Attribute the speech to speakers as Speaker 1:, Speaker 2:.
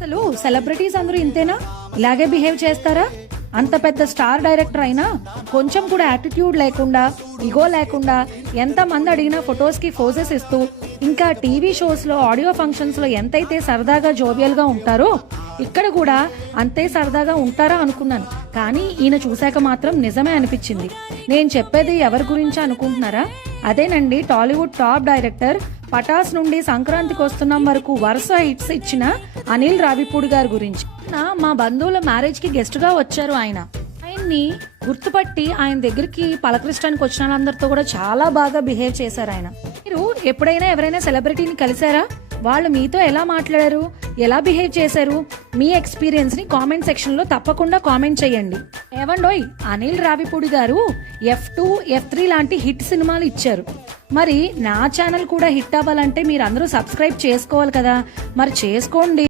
Speaker 1: అసలు సెలబ్రిటీస్ అందరూ ఇంతేనా? ఇలాగే బిహేవ్ చేస్తారా? అంత పెద్ద స్టార్ డైరెక్టర్ అయినా కొంచెం కూడా యాటిట్యూడ్ లేకుండా ఇగో లేకుండా ఎంత మంది అడిగినా ఫొటోస్కి ఫోజెస్ ఇస్తూ ఇంకా టీవీ షోస్లో ఆడియో ఫంక్షన్స్లో ఎంతైతే సరదాగా జోవియల్గా ఉంటారో ఇక్కడ కూడా అంతే సరదాగా ఉంటారా అనుకున్నాను. కానీ ఈయన చూశాక మాత్రం నిజమే అనిపించింది. నేను చెప్పేది ఎవరి గురించి అనుకుంటున్నారా? అదేనండి టాలీవుడ్ టాప్ డైరెక్టర్ పటాస్ నుండి సంక్రాంతికి వస్తున్నాం వరకు వరుస హిట్స్ ఇచ్చిన అనిల్ రావిపూడి గారి గురించి. నా మా బంధువుల మ్యారేజ్కి గెస్ట్గా వచ్చారు ఆయన. ఆయన్ని గుర్తుపట్టి ఆయన దగ్గరికి పలకరించడానికి వచ్చిన వాళ్ళందరితో కూడా చాలా బాగా బిహేవ్ చేశారు ఆయన. మీరు ఎప్పుడైనా ఎవరైనా సెలబ్రిటీని కలిసారా వాళ్ళు మీతో ఎలా మాట్లాడారు? ఎలా బిహేవ్ చేశారు? మీ ఎక్స్పీరియన్స్ని కామెంట్ సెక్షన్లో తప్పకుండా కామెంట్ చేయండి. ఏవండోయ్ Anil Ravipudi garu F two F three లాంటి హిట్ సినిమాలు ఇచ్చారు. మరి నా ఛానల్ కూడా హిట్ అవ్వాలంటే మీరు అందరూ సబ్స్క్రైబ్ చేసుకోవాలి కదా. మరి చేసుకోండి.